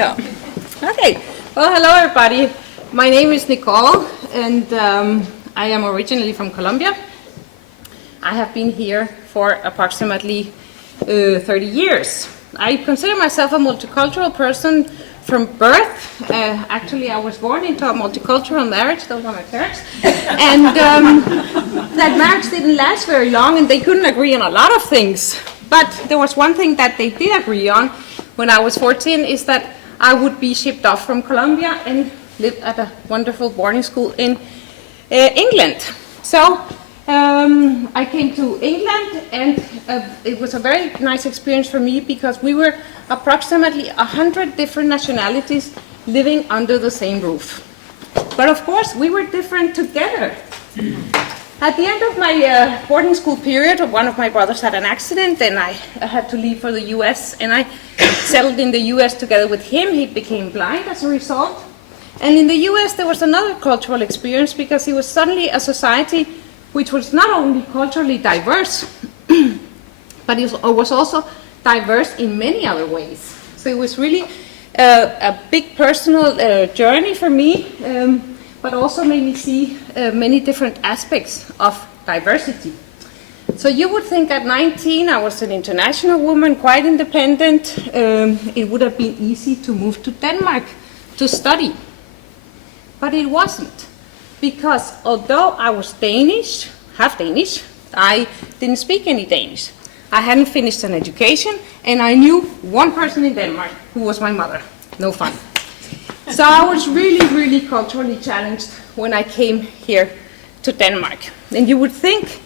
Yeah. Okay. Well, hello everybody. My name is Nicole, and I am originally from Colombia. I have been here for approximately 30 years. I consider myself a multicultural person from birth. Actually, I was born into a multicultural marriage. Those are my parents. And that marriage didn't last very long, and they couldn't agree on a lot of things. But there was one thing that they did agree on when I was 14, is that I would be shipped off from Colombia and live at a wonderful boarding school in England. So I came to England, and it was a very nice experience for me because we were approximately 100 different nationalities living under the same roof. But of course, we were different together. At the end of my boarding school period, one of my brothers had an accident, and I had to leave for the US, and I settled in the US together with him. He became blind as a result. And in the US, there was another cultural experience because it was suddenly a society which was not only culturally diverse, but it was also diverse in many other ways. So it was really a big personal journey for me, but also made me see many different aspects of diversity. So you would think at 19 I was an international woman, quite independent. It would have been easy to move to Denmark to study. But it wasn't, because although I was Danish, half Danish, I didn't speak any Danish. I hadn't finished an education, and I knew one person in Denmark who was my mother. No fun. So I was really, really culturally challenged when I came here to Denmark. And you would think,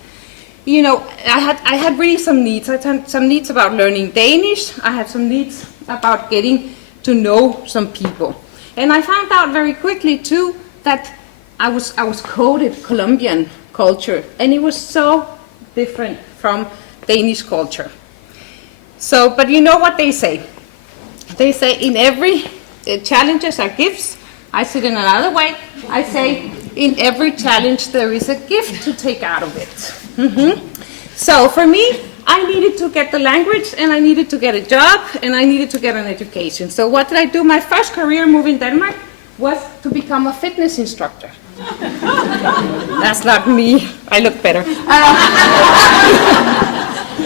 you know, I had really some needs. I had some needs about learning Danish. I had some needs about getting to know some people. And I found out very quickly too that I was coded Colombian culture, and it was so different from Danish culture. So, but you know what they say? They say in every challenges are gifts. I say it in another way. I say in every challenge there is a gift to take out of it. So for me, I needed to get the language, and I needed to get a job, and I needed to get an education. So what did I do? My first career move in Denmark was to become a fitness instructor. That's not me. I look better.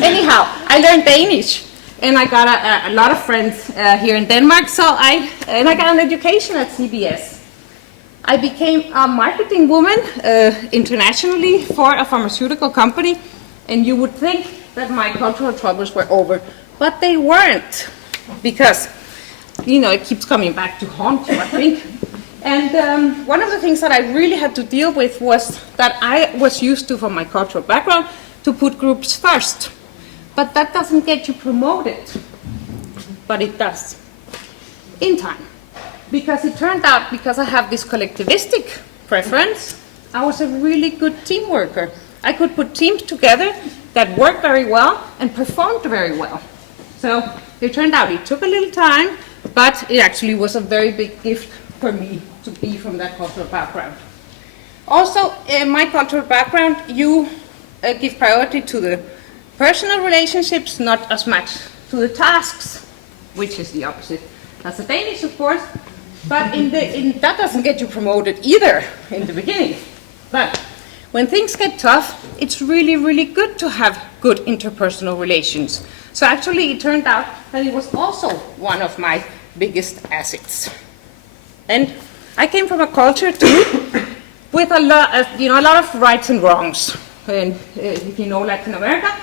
Anyhow, I learned Danish, and I got a lot of friends here in Denmark. So I got an education at CBS. I became a marketing woman internationally for a pharmaceutical company, and you would think that my cultural troubles were over, but they weren't, because, you know, it keeps coming back to haunt you, I think. And one of the things that I really had to deal with was that I was used to, from my cultural background, to put groups first. But that doesn't get you promoted, but it does, in time. Because it turned out, because I have this collectivistic preference, I was a really good team worker. I could put teams together that worked very well and performed very well. So it turned out it took a little time, but it actually was a very big gift for me to be from that cultural background. Also, in my cultural background, you give priority to the personal relationships, not as much to the tasks, which is the opposite as the Danish, of course. But that doesn't get you promoted either in the beginning. But when things get tough, it's really, really good to have good interpersonal relations. So actually, it turned out that it was also one of my biggest assets. And I came from a culture too, with a lot of rights and wrongs. And if you know Latin America,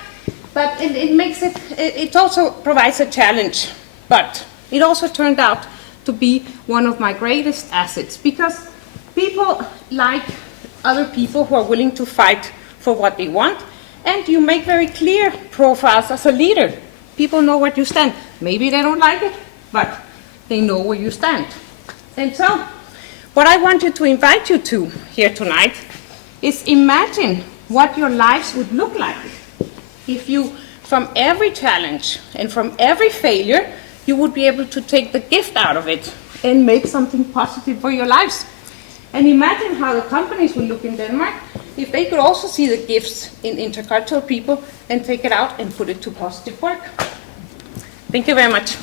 but it also provides a challenge. But it also turned out to be one of my greatest assets, because people like other people who are willing to fight for what they want, and you make very clear profiles as a leader. People know where you stand. Maybe they don't like it, but they know where you stand. And so, what I wanted to invite you to here tonight is imagine what your lives would look like if you, from every challenge and from every failure, you would be able to take the gift out of it and make something positive for your lives. And imagine how the companies will look in Denmark if they could also see the gifts in intercultural people and take it out and put it to positive work. Thank you very much.